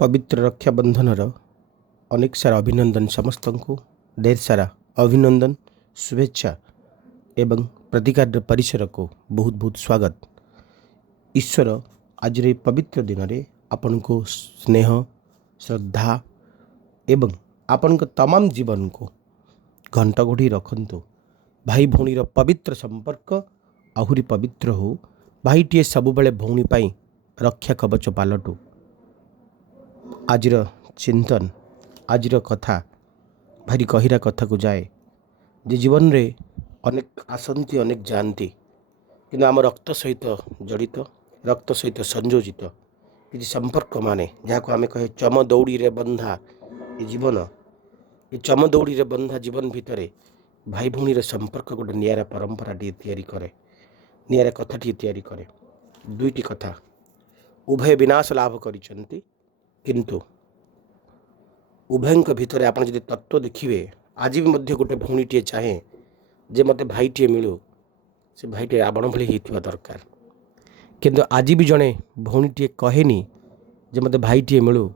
पवित्र रक्षाबंधनर अनेक सारा अभिनंदन समस्त को ढेर सारा अभिनंदन शुभेच्छा एवं प्रतिकार परिसर को बहुत बहुत स्वागत। ईश्वर आज पवित्र दिन में आपण को स्नेह श्रद्धा एवं आपण तमाम जीवन को घंटा घोड़ी रखंतु। भाई भौणीर पवित्र संपर्क आहुरी पवित्र हो। भाईटीए सबुबले भौणी पाई रक्षा कवच पालटू। आजिर चिंतन आजिर कथा भारी गहिरा कथा को जाए जे जीवन रे अनेक आसंती अनेक जानती कि आम रक्त सहित जड़ित रक्त सहित संयोजित कि संपर्क माने जहाँ को आम कहे चम दौड़ी रे बंधा ये जीवन ये चम दौड़ी रे बंधा जीवन भितर भाई भौणी संपर्क गोटे निरा परंपरा टी करे निरा कथा टी करे। दुईटी कथा उभय विनाश लाभ करिसेंती किंतु उभयंक भितर आप जब तत्व देखिए आज भी मध्य गोटे भौणीटे चाहे जे मते भाईटे मिलू से भाईटे रावण भली होइथिबा दरकार किंतु आज भी जड़े भौणीटे कहेनी जे मते भाईटे मिलू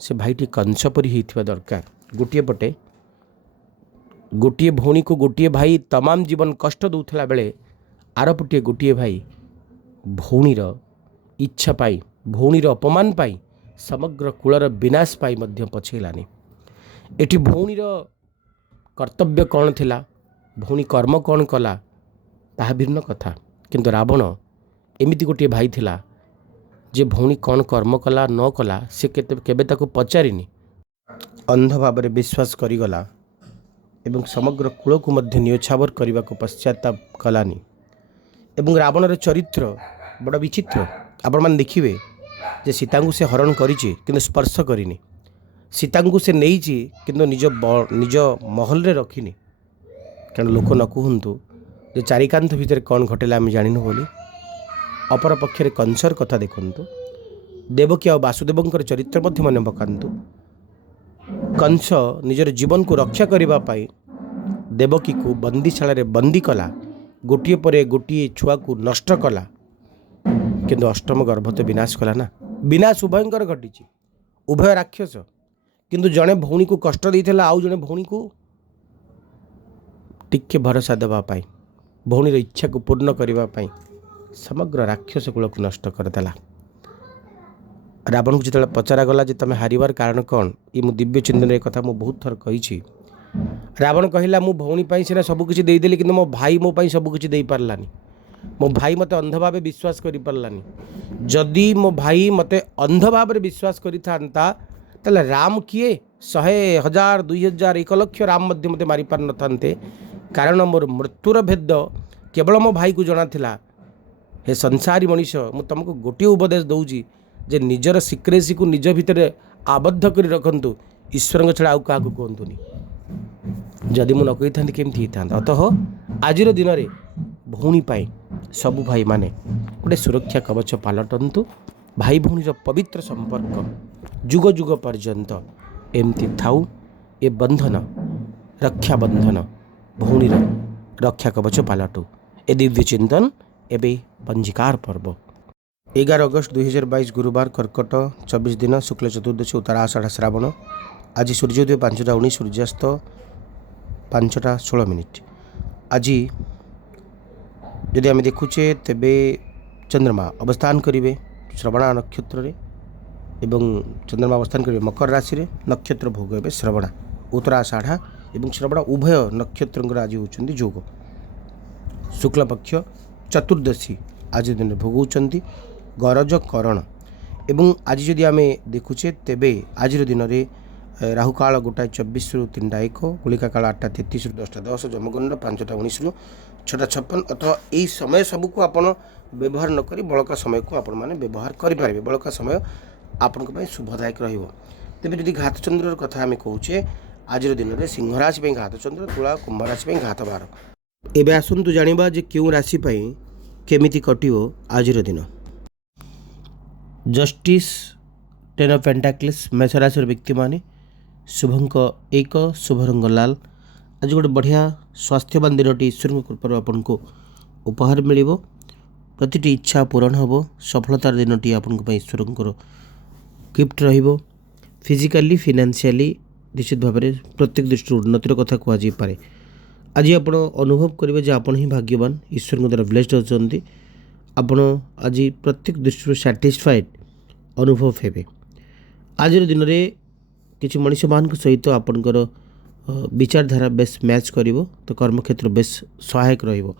से भाईटी कंस परी होइथिबा दरकार। गोटे पटे गोटे भौणी को गोटे भाई तमाम जीवन कष्ट दौला बेले आरपटे गोटे भाई भौणीर इच्छा पाई भौणीर अपमान पाई समग्र कूलर विनाश पाई मध्य पछेलानी। एठी भौणीर कर्तव्य कौन थिला भौणी कर्म कौन कला ताहा भिन्न कथा किंतु रावण एमिति गोटे भाई थिला जे भौणी कौन कर्म कला न कला से केबे ताको पचारिनी अंध भाव विश्वास करिगला एवं समग्र कूल को मध्य नियोछावर करने को पश्चाताप कलानी। एवं रावणर चरित्र बड़ विचित्र आपण मैंने देखिए जे सीता को से हरण करिछि किंतु स्पर्श करिनी सीता को से नहीं किंतु निज महल रे रखिनी कारण लोक न कहतु जे चारिकांत भितर कौन घटेला आम जानिनु बोली। अपर पक्षरे कंसर कथा देखंतु देवकी आ वासुदेवंकर चरित्र मध्य मन पकांतु। कंस निजर जीवन को रक्षा करने पाई देवकी को बंदीशाला रे बंदी कला गोटे पर गोटे छुआ को नष्ट कला किंतु अष्टम गर्भ तो विनाश कला ना। विनाश उभयंकर घटी उभय राक्षस किंतु जड़े भौणी को कष्ट देता आउ जड़े भौणी को टिके भरोसा देवाई भौणीर इच्छा को पूर्ण करने समग्र राक्षस कूल को नष्ट करदेला। रावण को जो पचरा गला जे तुम हारिबार कारण कौन ये मु दिव्य चिंतन कथा मु बहुत थर कही। रावण कहला मु भौणी पाई सीना सबकिछि देदेली किंतु मो भाई मो पाई सबकिछि देई पारलानी मो भाई मते अंध भाव विश्वास करि पारलानी। जदि मो भाई मते अंध भाव विश्वास करिथांता ताले राम किए 100,000 2,000 1 लक्ष राम मध्य मते मारी पार नथांते कारण मोर मृत्युर भेद केवल मो भाई को जଣା थिला। हे संसारी मनीष मु तुमको गोटे उपदेश दउजी जे निजर सिक्रेसी को निज भितर आबद्ध कर रखंतु ईश्वर छड़ा आउ क्या कहतुनि जदि मु न कही था केमती था। अतः आज दिन में भौणी पाई सबु भाई माने गोटे सुरक्षा कवच पालटंतु। भाई भौणीर पवित्र संपर्क जुग जुग पर्यंत एमती थाउ ए बंधन रक्षा बंधन भौणीर रक्षा कवच पालटू। ए दिव्य चिंतन एबे पंजिकार पर्व 11 अगस्त 2022 गुरुवार कर्कट 24 दिन शुक्ल चतुर्दशी उत्तरा आषाढ़ श्रावण। आज सूर्योदय 5:19 सूर्यास्त 5:16। आज यदि आम देखुचे तेबे चंद्रमा अवस्थान करेंगे श्रवणा नक्षत्र रे एवं चंद्रमा अवस्थान करेंगे मकर राशि रे नक्षत्र भोग हे श्रवणा उत्तरा आषाढ़ एवं श्रवणा उभय नक्षत्र आज होती जोग। शुक्ल पक्ष चतुर्दशी आज दिन भोगुंट गरज करण एवं आज जदि आम देखुचे तेबे आज दिन में राहु काल 2:24 रु 3:01 गुलिका काल 8:33 रु 10:10 जमगंड 5:19 रु 6:56। अतः यही समय सबको आपण व्यवहार न करी बड़का समय को आपण माने व्यवहार करें बड़का समय आपण शुभदायक रहिबो। तेबे जदि घातचंद्र कथा आम कहूचे आज दिन में सिंह राशि घातचंद्र तुला कुंभ राशि घात बार। एबे आसंतु जानिबा जे क्यों राशि केमिति कटिबो आज दिन। जस्टिस 10 ऑफ पेंटाक्लिस मेष राशि व्यक्ति माने शुभंक 1 शुभ रंग लाल। आज गोटे बढ़िया स्वास्थ्यवान दिनटी ईश्वर कृपा आपन को उपहार मिलिबो प्रतिटी इच्छा पूरण होबो सफलतार दिनटी आपन को ईश्वर गिफ्ट रहिबो। फिजिकाली फिनान्शियली निश्चित भाव में प्रत्येक दृष्टि उन्नतिर कथा कहुपे। आज आप अनुभव करेंगे जे आपण ही भाग्यवान ईश्वर द्वारा ब्लेस्ड होती आपण आज प्रत्येक दृष्टि सैटिस्फाइड अनुभव हे। आज दिन में किसी मनीष मान सहित आपणकर विचारधारा बेस मैच कर तो कर्मक्षेत्र बेस सहायक रहिबो।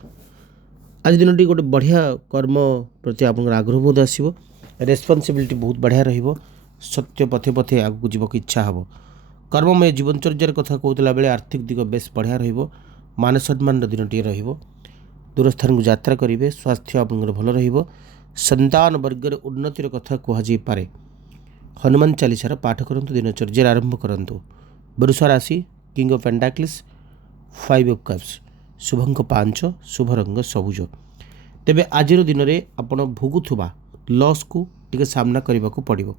आज दिन टी गोटे बढ़िया कर्म प्रति आप आग्रह बोध आसो, रेस्पॉन्सिबिलिटी बहुत बढ़िया रहिबो, सत्य पथे पथे आगू जीवक इच्छा हे। कर्ममय जीवनचर्यार कथा कहला बेले आर्थिक दिग बेस बढ़िया रहिबो, मान सम्मान दिन टी रहिबो, दूरस्थान को यात्रा करेंगे, स्वास्थ्य आपंकर भल रहिबो, संतान वर्गर उन्नतिर कथा कहुई पारे। हनुमान चालीसार पाठ करंतु, दिनचर्या आरंभ करंतु। वृष राशि किंग ऑफ पेंटाक्लिस 5 ऑफ कप्स, शुभंक 5, शुभ रंग सबुज। तेबे आज दिन में आपण भोगुवा लॉस को टिके सामना करने को पड़ो।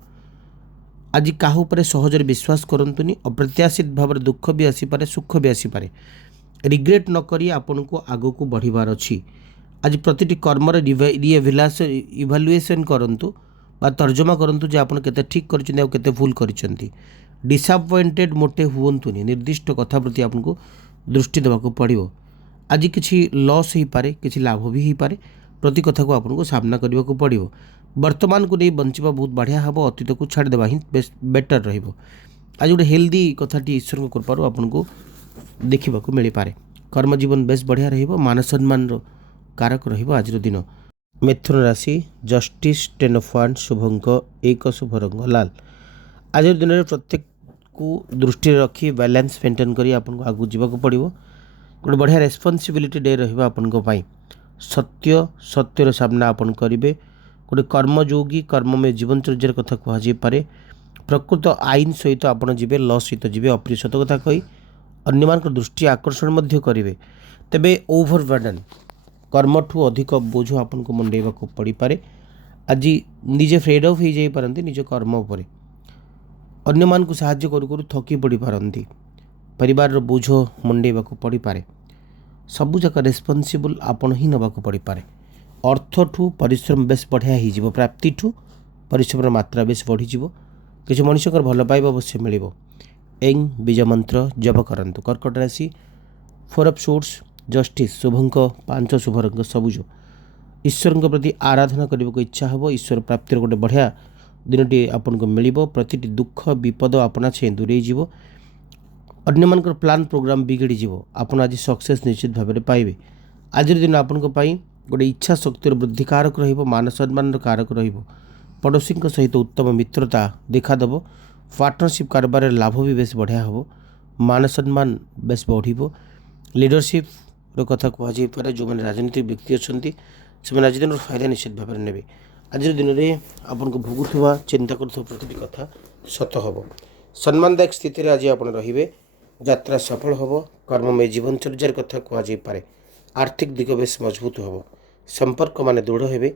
आज क्या उपरे सहजरे विश्वास करंतुनी, अप्रत्याशित भाव में दुख भी आसीपे, सुख भी आसीपे। रिग्रेट न करी आपन को आगो को बढ़िबार अछि। आज प्रतिटी कर्मर इभालुएसन करंतु बा तर्जमा करंतु जे आपन केते ठीक करछन्ती आ केते भूल करछन्ती। डिसअपॉइंटेड मोटे हुवंतुनी, निर्दिष्ट कथा प्रति आपन को दृष्टि देबाको पड़िबो। आज किछि लॉस ही पारे, किछि लाभ भी ही पारे, प्रति कथा को आपन को सामना करने को पड़िबो। वर्तमान को नहीं बंचिबा बहुत बढ़िया हबो, अतीत को छाड़ देबा ही बेटर रहिबो। आज गोटे हेल्दी कथाटी ईश्वर को कृपारू आपन को देखा मिल पारे। कर्मजीवन बेस बढ़िया रहिबो, मान सम्मान कारक रहिबो आज दिन। मिथुन राशि जस्टिस 10 ऑफ वांड, शुभंक 1, शुभ रंग लाल। आज दिन में प्रत्येक को दृष्टि रखी बैलेंस मेंटेन करी आपन को आगू जीवा को पड़िबो। गोटे बढ़िया रेस्पॉन्सिबिलिटी डे रहिबा आपन को पाई। सत्य सत्यर सामना आपन करिवे। गोटे कर्मयोगी कर्ममय जीवनचर्यार कथा कहुई पारे। प्रकृत आईन सहित आपन जीवे, लॉ सहित जीवे, अप्रिय सत कथा कही अन्य दृष्टि आकर्षण करेंगे। तेबे ओवरबर्डन कर्मठू अधिक बोझ आपन को मुंडेवा को पड़ पारे। आज निजे फ्रेड ऑफ हो जाई पारंती निज कर्म उपरे, अन्य मान को साहाय्य करू करू थकी पड़ पारंती, परिवार बोझ मुंडेवा को पड़ पारे। सबु जाक रेस्पॉन्सिबल आपन ही नवा को पड़ पारे। अर्थठू परिश्रम बेस बढ़िया हो, प्राप्तिठू परिश्रम मात्रा बेस बढ़ी जीवो। किसी मनुष्य भल पाइबा अवश्य मिलिबो। एंग बीज मंत्र जप करंतु। कर्कट राशि 4 ऑफ सोर्स, जस्टिस, शुभंक 5, शुभ रंग सबुज। ईश्वर प्रति आराधना करने को इच्छा हो, ईश्वर प्राप्तिर गोटे बढ़िया दिनटी आपन को मिलिबो। प्रतिटी दुख विपद आपना छे दूरे जीवो। अन्य मानकर प्लान प्रोग्राम बिगड़ी जीवो। आपन आज सक्सेस निश्चित भाव में पाइबे। आज दिन आपन को पाई गोटे इच्छा शक्तिर वृद्धि कारक रहिबो, मान सम्मान कारक रहिबो। पड़ोसी सहित उत्तम मित्रता देखादेव। पार्टनरशिप कारोबार लाभ भी बेस बढ़िया हो, मान सम्मान बेस बढ़। लीडरशिप कथा कहुई जो मैंने राजनीतिक व्यक्ति अच्छा से आज दिन फायदा निश्चित भाव में ने। आज दिन में आपन को भोगुवा चिंता करुवा प्रति कथा सत हम। सम्मानदायक स्थिति आज आप रे, यात्रा सफल हम। कर्ममय जीवनचर्यार कथा कहुई पारे। आर्थिक दिग बेस मजबूत हम, संपर्क मान दृढ़ हे।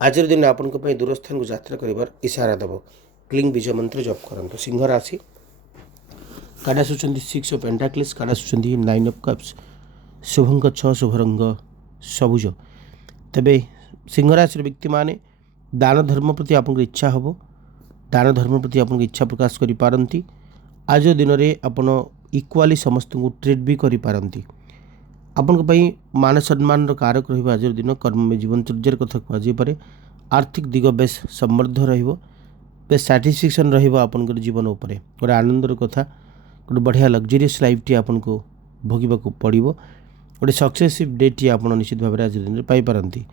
आज दिन आपन दूरस्थान को यात्रा कर इशारा देव। क्लिंग बीज मंत्र जप करंतु। सिंह राशि कार्ड आसुचंदी 6 ऑफ पेंटाक्लिस, कार्ड आसुचंदी 9 ऑफ कप्स, शुभंक 6, शुभ रंग सबुज। तेबे सिंह राशि व्यक्ति माने दान धर्म प्रति आपन इच्छा हम, दान धर्म प्रति आपन इच्छा प्रकाश करि पारंती। आज दिन में आपन इक्वाली समस्त को ट्रीट भी करि पारंती। आपन मान सम्मान कारक रहिबा आज दिन। कर्म में जीवनचर्यार कथा कहुई पारे। आर्थिक दिग बेस समृद्ध रहिबो, बेस सैटिस्फैक्शन रहिबो आपनकर जीवन उपरे। गोटे आनंदर कथा, गोटे बढ़िया लग्जरियस लाइफटी आपन को भोगिबा को पड़िबो। गोटे सक्सेसिव डेटी आप निश्चित भाव में आज दिन में पाइपारती।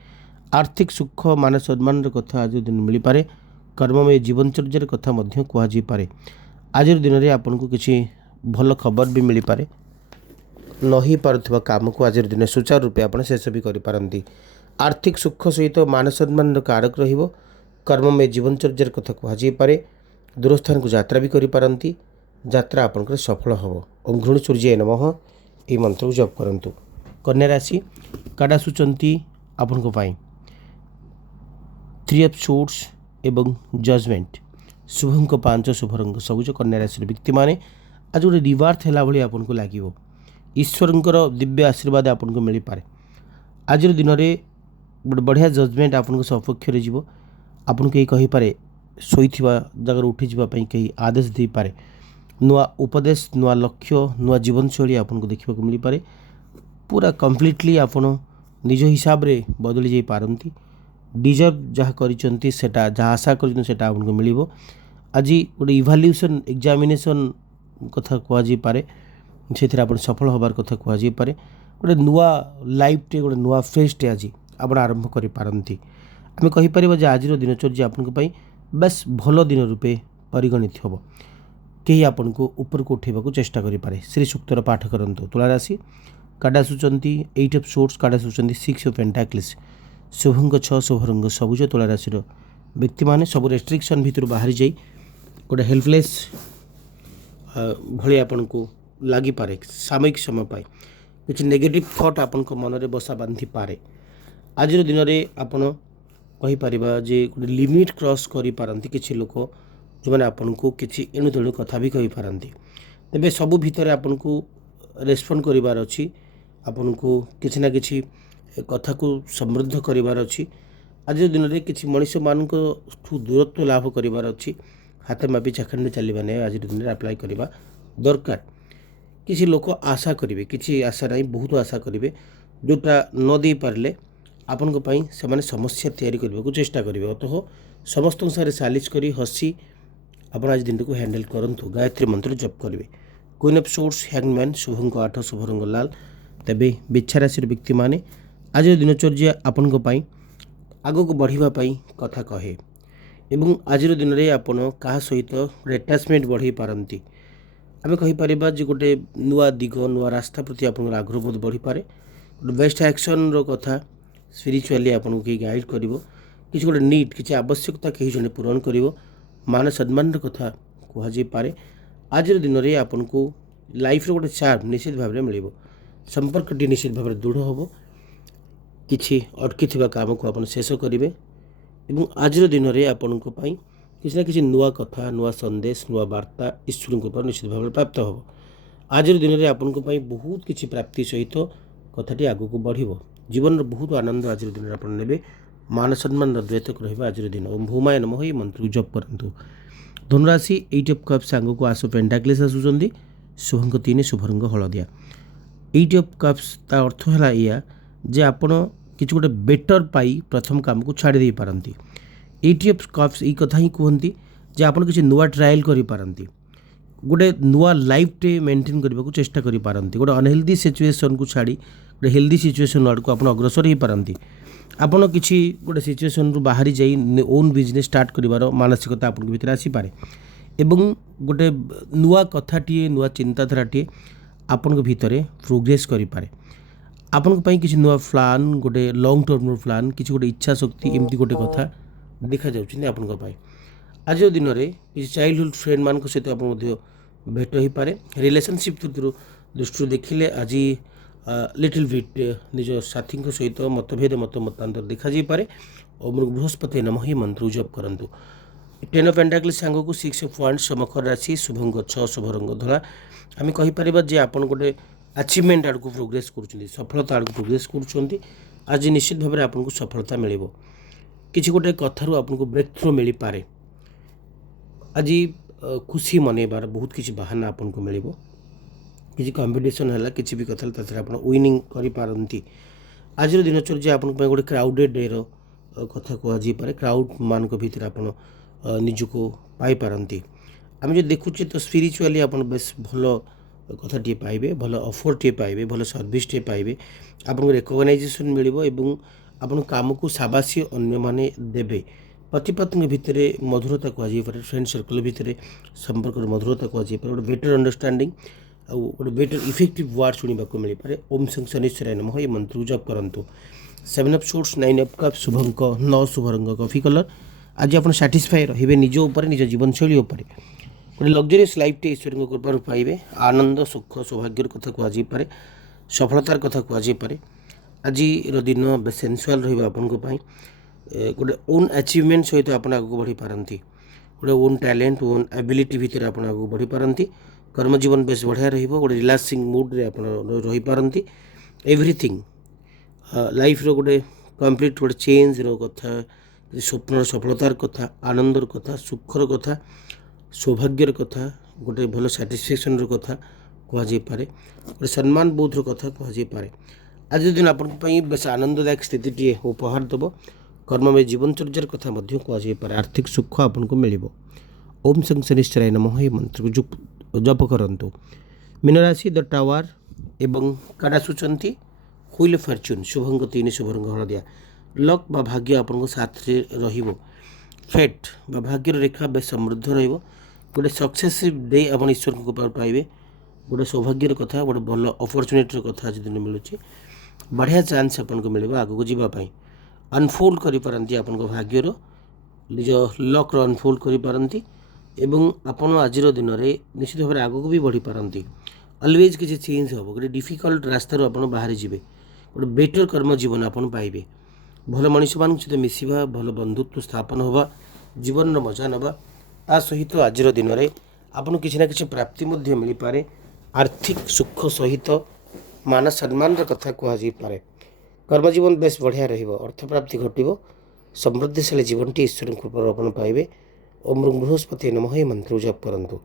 आर्थिक सुख मान सम्मान कथा आज दिन मिल पारे। कर्ममय जीवनचर्यार कथा मध्य कहुई पारे। आज दिन में आपन को किसी भल खबर भी मिल पारे। नही पारुथबा काम को आज दिन सुचारू रूपे आप शेष भी करिपारंती। आर्थिक सुख सहित मान सम्मान कारक रहिबो। कर्ममय जीवनचर्यार कथा कहुई पारे। दूरस्थान को यात्रा भी करिपारंती। यात्रा आपनकर सफल हम। ओम घृण सूर्य नमः ये मंत्र को जप करंतु। कन्या राशि कार्ड आसुचंती आपन को पाई 3 ऑफ सोर्स एवं जजमेंट, शुभंक 5, शुभ रंग सबुज। कन्या राशि व्यक्ति माने आज गोटे रिवार्थ है भाई आपन को लगे। ईश्वरंकर दिव्य आशीर्वाद आपन को मिल पारे। आज दिन में गोटे बढ़िया जजमेंट आपन को सपक्ष जीव। आपन को कही पारे ଶୋଇଥିବା ଜାଗାରୁ ଉଠିଯିବା ପାଇଁ କେହି ଆଦେଶ ଦେଇପାରେ। ନୂଆ ଉପଦେଶ, ନୂଆ ଲକ୍ଷ୍ୟ, ନୂଆ ଜୀବନଶୈଳୀ ଆପଣଙ୍କୁ ଦେଖିବାକୁ ମିଳିପାରେ। ପୁରା କମ୍ପ୍ଲିଟଲି ଆପଣ ନିଜ ହିସାବରେ ବଦଳି ଯାଇପାରନ୍ତି। ଡିଜର୍ଭ ଯାହା କରିଛନ୍ତି ସେଟା, ଯାହା ଆଶା କରିଛନ୍ତି ସେଟା ଆପଣଙ୍କୁ ମିଳିବ। ଆଜି ଗୋଟେ ଇଭାଲ୍ୟୁସନ୍ ଏକ୍ଜାମିନେସନ୍ କଥା କୁହାଯାଇପାରେ, ସେଥିରେ ଆପଣ ସଫଳ ହେବାର କଥା କୁହାଯାଇପାରେ। ଗୋଟେ ନୂଆ ଲାଇଫ୍ଟେ, ଗୋଟେ ନୂଆ ଫେଜ୍ଟେ ଆଜି ଆପଣ ଆରମ୍ଭ କରିପାରନ୍ତି। ଆମେ କହିପାରିବା ଯେ ଆଜିର ଦିନଚର୍ଯ୍ୟା ଆପଣଙ୍କ ପାଇଁ ବେଶ୍ ଭଲ ଦିନ ରୂପେ ପରିଗଣିତ ହେବ। କେହି ଆପଣଙ୍କୁ ଉପରକୁ ଉଠାଇବାକୁ ଚେଷ୍ଟା କରିପାରେ। ଶ୍ରୀ ସୂକ୍ତର ପାଠ କରନ୍ତୁ। ତୁଳା ରାଶି କାର୍ଡ଼ ଆସୁଛନ୍ତି 8 ଅଫ୍ ସୋର୍ଟସ୍, କାର୍ଡ଼ ଆସୁଛନ୍ତି 6 ଅଫ୍ ପେଣ୍ଟାକ୍ଲିସ୍। ଶୁଭଙ୍କ 6, ଶୁଭରଙ୍ଗ ସବୁଜ। ତୁଳା ରାଶିର ବ୍ୟକ୍ତିମାନେ ସବୁ ରେଷ୍ଟ୍ରିକ୍ସନ୍ ଭିତରୁ ବାହାରି ଯାଇ ଗୋଟେ ହେଲ୍ପଲେସ୍ ଭଳି ଆପଣଙ୍କୁ ଲାଗିପାରେ। ସାମୟିକ ସମୟ ପାଇଁ କିଛି ନେଗେଟିଭ୍ ଥଟ୍ ଆପଣଙ୍କ ମନରେ ବସା ବାନ୍ଧିପାରେ। ଆଜିର ଦିନରେ ଆପଣ କହିପାରିବା ଯେ ଗୋଟେ ଲିମିଟ୍ କ୍ରସ୍ କରିପାରନ୍ତି କିଛି ଲୋକ, ଯେଉଁମାନେ ଆପଣଙ୍କୁ କିଛି ଏଣୁତେଣୁ କଥା ବି କହିପାରନ୍ତି। ତେବେ ସବୁ ଭିତରେ ଆପଣଙ୍କୁ ରେସ୍ପଣ୍ଡ କରିବାର ଅଛି। ଆପଣଙ୍କୁ କିଛି ନା କିଛି କଥାକୁ ସମୃଦ୍ଧ କରିବାର ଅଛି। ଆଜିର ଦିନରେ କିଛି ମଣିଷମାନଙ୍କଠୁ ଦୂରତ୍ୱ ଲାଭ କରିବାର ଅଛି। ହାତ ମାପି ଚାଖଣ୍ଡେ ଚାଲିବା ନାହିଁ ଆଜିର ଦିନରେ ଆପ୍ଲାଏ କରିବା ଦରକାର। କିଛି ଲୋକ ଆଶା କରିବେ, କିଛି ଆଶା ନାହିଁ, ବହୁତ ଆଶା କରିବେ, ଯେଉଁଟା ନ ଦେଇପାରିଲେ ଆପଣଙ୍କ ପାଇଁ ସେମାନେ ସମସ୍ୟା ତିଆରି କରିବାକୁ ଚେଷ୍ଟା କରିବେ। ଅତଃ ସମସ୍ତଙ୍କ ସାଙ୍ଗରେ ସାଲିସ୍ କରି ହସି ଆପଣ ଆଜି ଦିନଟିକୁ ହ୍ୟାଣ୍ଡେଲ୍ କରନ୍ତୁ। ଗାୟତ୍ରୀ ମନ୍ତ୍ର ଜପ କରିବେ। କୁଇନ୍ ଅଫ୍ ସୋର୍ଟସ୍, ହ୍ୟାଙ୍ଗମ୍ୟାନ୍, ଶୁଭଙ୍କ 8, ଶୁଭରଙ୍ଗ ଲାଲ। ତେବେ ବିଛା ରାଶିର ବ୍ୟକ୍ତିମାନେ ଆଜିର ଦିନଚର୍ଯ୍ୟା ଆପଣଙ୍କ ପାଇଁ ଆଗକୁ ବଢ଼ିବା ପାଇଁ କଥା କହେ ଏବଂ ଆଜିର ଦିନରେ ଆପଣ କାହା ସହିତ ଆଟାଚମେଣ୍ଟ ବଢ଼ାଇ ପାରନ୍ତି। ଆମେ କହିପାରିବା ଯେ ଗୋଟେ ନୂଆ ଦିଗ, ନୂଆ ରାସ୍ତା ପ୍ରତି ଆପଣଙ୍କର ଆଗ୍ରହ ବହୁତ ବଢ଼ିପାରେ। ଗୋଟେ ବେଷ୍ଟ ଆକ୍ସନ୍ର କଥା ସ୍ପିରିଚୁଆଲି ଆପଣଙ୍କୁ କେହି ଗାଇଡ଼ କରିବ। କିଛି ଗୋଟେ ନିଡ୍, କିଛି ଆବଶ୍ୟକତା କେହି ଜଣେ ପୂରଣ କରିବ। ମାନ ସମ୍ମାନର କଥା କୁହାଯାଇପାରେ। ଆଜିର ଦିନରେ ଆପଣଙ୍କୁ ଲାଇଫ୍ର ଗୋଟେ ଚାର୍ମ ନିଶ୍ଚିତ ଭାବରେ ମିଳିବ। ସମ୍ପର୍କଟି ନିଶ୍ଚିତ ଭାବରେ ଦୃଢ଼ ହେବ। କିଛି ଅଟକିଥିବା କାମକୁ ଆପଣ ଶେଷ କରିବେ ଏବଂ ଆଜିର ଦିନରେ ଆପଣଙ୍କ ପାଇଁ କିଛି ନା କିଛି ନୂଆ କଥା, ନୂଆ ସନ୍ଦେଶ, ନୂଆ ବାର୍ତ୍ତା ଈଶ୍ୱରଙ୍କ ଉପରେ ନିଶ୍ଚିତ ଭାବରେ ପ୍ରାପ୍ତ ହେବ। ଆଜିର ଦିନରେ ଆପଣଙ୍କ ପାଇଁ ବହୁତ କିଛି ପ୍ରାପ୍ତି ସହିତ କଥାଟି ଆଗକୁ ବଢ଼ିବ। ଜୀବନର ବହୁତ ଆନନ୍ଦ ଆଜିର ଦିନରେ ଆପଣ ନେବେ। ମାନ ସମ୍ମାନର ଦ୍ୱୈତକ ରହିବ ଆଜିର ଦିନ। ଓମ୍ ଭୂମାୟ ନମଃ ଏହି ମନ୍ତ୍ରକୁ ଜପ କରନ୍ତୁ। ଧନୁରାଶି 8 ଅଫ୍ କପ୍ସ ସାଙ୍ଗକୁ 8 ଅଫ୍ ପେଣ୍ଟାକ୍ଲିସ୍ ଆସୁଛନ୍ତି। ଶୁଭଙ୍କ 3, ଶୁଭରଙ୍ଗ ହଳଦିଆ। 8 ଅଫ୍ କପ୍ସ ତା ଅର୍ଥ ହେଲା ଏଇଆ ଯେ ଆପଣ କିଛି ଗୋଟେ ବେଟର୍ ପାଇ ପ୍ରଥମ କାମକୁ ଛାଡ଼ି ଦେଇପାରନ୍ତି। 8 ଅଫ୍ କପ୍ସ ଏଇ କଥା ହିଁ କୁହନ୍ତି ଯେ ଆପଣ କିଛି ନୂଆ ଟ୍ରାଏଲ୍ କରିପାରନ୍ତି। ଗୋଟେ ନୂଆ ଲାଇଫ୍ଟେ ମେଣ୍ଟେନ୍ କରିବାକୁ ଚେଷ୍ଟା କରିପାରନ୍ତି। ଗୋଟେ ଅନହେଲ୍ଦି ସିଚୁଏସନ୍କୁ ଛାଡ଼ି ଗୋଟେ ହେଲ୍ଦି ସିଚୁଏସନ୍ ଆଡ଼କୁ ଆପଣ ଅଗ୍ରସର ହୋଇପାରନ୍ତି। ଆପଣ କିଛି ଗୋଟେ ସିଚୁଏସନ୍ରୁ ବାହାରି ଯାଇ ଓନ୍ ବିଜନେସ୍ ଷ୍ଟାର୍ଟ କରିବାର ମାନସିକତା ଆପଣଙ୍କ ଭିତରେ ଆସିପାରେ ଏବଂ ଗୋଟେ ନୂଆ କଥାଟିଏ, ନୂଆ ଚିନ୍ତାଧାରାଟିଏ ଆପଣଙ୍କ ଭିତରେ ପ୍ରୋଗ୍ରେସ୍ କରିପାରେ। ଆପଣଙ୍କ ପାଇଁ କିଛି ନୂଆ ପ୍ଲାନ୍, ଗୋଟେ ଲଙ୍ଗ୍ ଟର୍ମର ପ୍ଲାନ୍, କିଛି ଗୋଟେ ଇଚ୍ଛା ଶକ୍ତି, ଏମିତି ଗୋଟେ କଥା ଦେଖାଯାଉଛନ୍ତି ଆପଣଙ୍କ ପାଇଁ। ଆଜିର ଦିନରେ କିଛି ଚାଇଲ୍ଡହୁଡ୍ ଫ୍ରେଣ୍ଡମାନଙ୍କ ସହିତ ଆପଣ ମଧ୍ୟ ଭେଟ ହୋଇପାରେ। ରିଲେସନସିପ୍ ଦୃଷ୍ଟିରୁ ଦେଖିଲେ ଆଜି ଲିଟିଲ୍ ବିଟ୍ ନିଜ ସାଥୀଙ୍କ ସହିତ ମତଭେଦ, ମତାନ୍ତର ଦେଖାଯାଇପାରେ। ଓମ୍ ବୃହସ୍ପତି ନମଃ ଏହି ମନ୍ତ୍ରକୁ ଜପ କରନ୍ତୁ। 10 ଅଫ୍ ପେଣ୍ଟାକ୍ଲିସ୍ ସାଙ୍ଗକୁ 6 ଅଫ୍ ୱାଣ୍ଡସ୍, ମକର ରାଶି, ଶୁଭଙ୍କ 6, ଶୁଭରଙ୍ଗ ଧଳା। ଆମେ କହିପାରିବା ଯେ ଆପଣ ଗୋଟେ ଆଚିଭମେଣ୍ଟ ଆଡ଼କୁ ପ୍ରୋଗ୍ରେସ୍ କରୁଛନ୍ତି, ସଫଳତା ଆଡ଼କୁ ପ୍ରୋଗ୍ରେସ୍ କରୁଛନ୍ତି। ଆଜି ନିଶ୍ଚିତ ଭାବରେ ଆପଣଙ୍କୁ ସଫଳତା ମିଳିବ। କିଛି ଗୋଟେ କଥାରୁ ଆପଣଙ୍କୁ ବ୍ରେକ୍ ଥ୍ରୋ ମିଳିପାରେ। ଆଜି ଖୁସି ମନେଇବାର ବହୁତ କିଛି ବାହାନା ଆପଣଙ୍କୁ ମିଳିବ। କିଛି କମ୍ପିଟିସନ୍ ହେଲା, କିଛି ବି କଥା ହେଲା, ତାଥିରେ ଆପଣ ୱିନିଂ କରିପାରନ୍ତି। ଆଜିର ଦିନଚର୍ଯ୍ୟା ଆପଣଙ୍କ ପାଇଁ ଗୋଟେ କ୍ରାଉଡେଡ଼ ଡେର କଥା କୁହାଯାଇପାରେ। କ୍ରାଉଡ଼ମାନଙ୍କ ଭିତରେ ଆପଣ ନିଜକୁ ପାଇପାରନ୍ତି। ଆମେ ଯଦି ଦେଖୁଛେ ତ ସ୍ପିରିଚୁଆଲି ଆପଣ ବେଶ ଭଲ କଥାଟିଏ ପାଇବେ, ଭଲ ଅଫର୍ଟିଏ ପାଇବେ, ଭଲ ସର୍ଭିସଟିଏ ପାଇବେ। ଆପଣଙ୍କୁ ରେକଗ୍ନାଇଜେସନ୍ ମିଳିବ ଏବଂ ଆପଣଙ୍କ କାମକୁ ସାବାସୀ ଅନ୍ୟମାନେ ଦେବେ। ପତି ପତ୍ନୀଙ୍କ ଭିତରେ ମଧୁରତା କୁହାଯାଇପାରେ। ଫ୍ରେଣ୍ଡ ସର୍କଲ୍ ଭିତରେ ସମ୍ପର୍କର ମଧୁରତା କୁହାଯାଇପାରେ। ଗୋଟେ ବେଟର୍ ଅଣ୍ଡରଷ୍ଟାଣ୍ଡିଂ ଆଉ ଗୋଟେ ବେଟର୍ ଇଫେକ୍ଟିଭ୍ ୱାର୍ଡ଼ ଶୁଣିବାକୁ ମିଳିପାରେ। ଓମ୍ ଶଂ ଶନିଶ୍ଚରାୟ ନମଃ ଏହି ମନ୍ତ୍ରକୁ ଜପ କରନ୍ତୁ। 7 ଅଫ୍ ସୋର୍ଟସ୍, 9 ଅଫ୍ କପ୍ସ, ଶୁଭଙ୍କ 9, ଶୁଭରଙ୍ଗ କଫି କଲର୍। ଆଜି ଆପଣ ସାଟିସ୍ଫାଏ ରହିବେ ନିଜ ଉପରେ, ନିଜ ଜୀବନଶୈଳୀ ଉପରେ। ଗୋଟେ ଲକ୍ଜରିୟସ୍ ଲାଇଫ୍ଟେ ଈଶ୍ୱରଙ୍କ କୃପାରୁ ପାଇବେ। ଆନନ୍ଦ, ସୁଖ, ସୌଭାଗ୍ୟର କଥା କୁହାଯାଇପାରେ। ସଫଳତାର କଥା କୁହାଯାଇପାରେ। ଆଜିର ଦିନ ବେଶ ସେନ୍ସୁଆଲ୍ ରହିବ ଆପଣଙ୍କ ପାଇଁ। ଗୋଟେ ଓନ୍ ଆଚିଭମେଣ୍ଟ ସହିତ ଆପଣ ଆଗକୁ ବଢ଼ିପାରନ୍ତି। ଗୋଟେ ଓନ୍ ଟ୍ୟାଲେଣ୍ଟ, ଓନ୍ ଆବିଲିଟି ଭିତରେ ଆପଣ ଆଗକୁ ବଢ଼ିପାରନ୍ତି। କର୍ମଜୀବନ ବେଶ ବଢ଼ିଆ ରହିବ। ଗୋଟେ ରିଲାକ୍ସିଂ ମୁଡ଼୍ରେ ଆପଣ ରହିପାରନ୍ତି। ଏଭ୍ରିଥିଙ୍ଗ ଲାଇଫ୍ର ଗୋଟେ କମ୍ପ୍ଲିଟ୍ ଗୋଟେ ଚେଞ୍ଜର କଥା स्वप्नर सफलतार कथा, आनंदर कथा, सुखर कथा, सौभाग्यर कथा, गोटे भल साटिस्फैक्शन कथा कहुपे, गोटे सम्मान बोधर कथा कहुपे। आज दिन आप बेस आनंददायक स्थिति उपहार देव। कर्ममय जीवनचर्यार कथा कहुपे। आर्थिक सुख आपको मिल। ओम शं शनिश्चराय नमः ये मंत्र को जप करंतु। मीन राशि द टावर एवं काड़ा सूचंती हुईल फॉर्च्यून शुभंग 3 शुभरंग हलदिया। लक बा भाग्य आपन साथ रे रहिबो। फेट बा भाग्यर रेखा बे समृद्ध रहिबो। गोटे सक्सेसिव डे आप ईश्वर को कृपा पाइबे। गोटे सौभाग्यर कथा, गोटे भल अपरचुनिटीर कथा आज दिन मिलूँ। बढ़िया चान्स आपको मिल आग को जीवाई। अनफोल्ड करें आप भाग्यर निज लक्र अनफोल्ड करें एवं आपन आज दिन में निश्चित भाव आग को भी बढ़ी पारती। अलवेज किसी चेंज हम गोटे डिफिकल्ट रास्तार आप बाहरी जी। गोटे बेटर कर्म जीवन आप पाइबे। भल मनीष मान सहित मिसवा, भल बंधुत्व स्थापन होगा, जीवन मजा नवा। ता सहित आज दिन में आपन किसी ना कि प्राप्ति मिल पारे। आर्थिक सुख सहित मान सम्मान कथा कहुपे। कर्मजीवन बेस बढ़िया रर्थप्राप्ति घटो। समृद्धिशाली जीवन टी ईश्वर कृपा पाइबे। ओम बृहस्पति नमः ये मंत्र जप करंतु।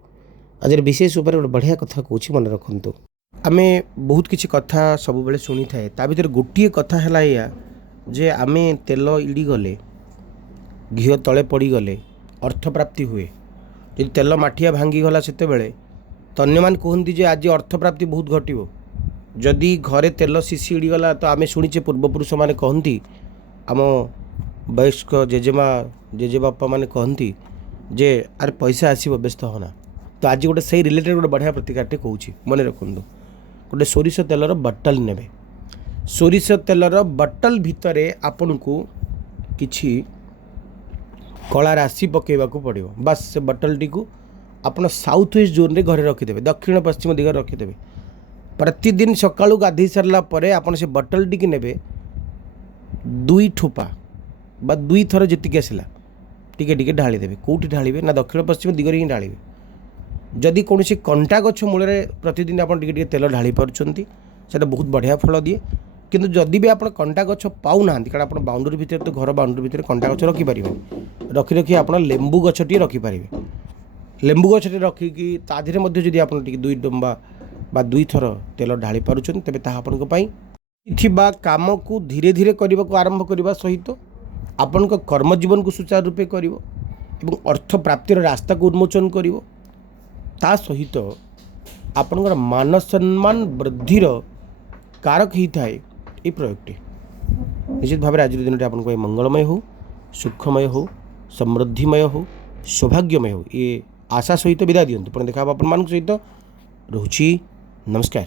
आज विशेष उपर गोटे बढ़िया कथा कौन मन रखु। आम बहुत किसी कथा सब बेले शुणी थाए। ता भर गोटे कथा है या जे आम तेल इड़ी गले, घी तले पड़गले अर्थप्राप्ति हुए। जब तेल माठिया भांगीगला से तन्य मान कहते जे आज अर्थप्राप्ति बहुत घटो। जदि घरे तेल शीशी इड़गला तो आम शुणीचे पूर्वपुरुष मैंने कहती, आम वयस्क जेजेमा जेजेबापा मैंने कहती जे आर पैसा आसो व्यस्त होना। तो आज गोटे से रिलेटेड गोटे बढ़िया प्रतिकारटे कौन मन रखु। गोटे सोरिष तेलर बटल ने। सोरिष तेलर बटल भितर आपन को किछि कला राशि पकेबा को पड़ो। बस से बटल टी को आपन साउथ वेस्ट जोन रे घरे रखिदेवे, दक्षिण पश्चिम दिग रखिदेवे। प्रतिदिन सकाळू गाधई सारला परे आपन से बटल टी ने 2 ठोपा बा 2 थर जीतिक आसला टिके टिके ढाली देवे। कौटी ढालिबे ना दक्षिण पश्चिम दिग रे ही ढालिबे। जदि कौन कंटा गछ मूल प्रतिदिन आप टिके तेल ढाली पार्टी से बहुत बढ़िया फल दिए। किंतु जदि भी आप कंटा गछ पाऊना, कारण आप बाउंड्री भितर तो घर बाउंड्री भितर कंटा गछ रखिपारे। रखी रखी आप लेंबू गछटी रखिपारे। लेंबू गछटी रखिकी ताधीरे जदि आप 2 डंबा बा 2 थर तेल ढाली पार्टी तेज ता आपा काम को धीरे धीरे करने को आरंभ करने सहित आपण कर्मजीवन को सुचारू रूपे कर अर्थ प्राप्तिर रास्ता को उन्मोचन कर सहित आपणकर मान सम्मान वृद्धिर कारक होता है ये प्रयोगटी। निश्चित भाव आज दिन आप मंगलमय हो, सुखमय हो, समृद्धिमय हो, सौभाग्यमय हो ये आशा सहित विदा दिंतु। पुणी देखा आप सहित रोची। नमस्कार।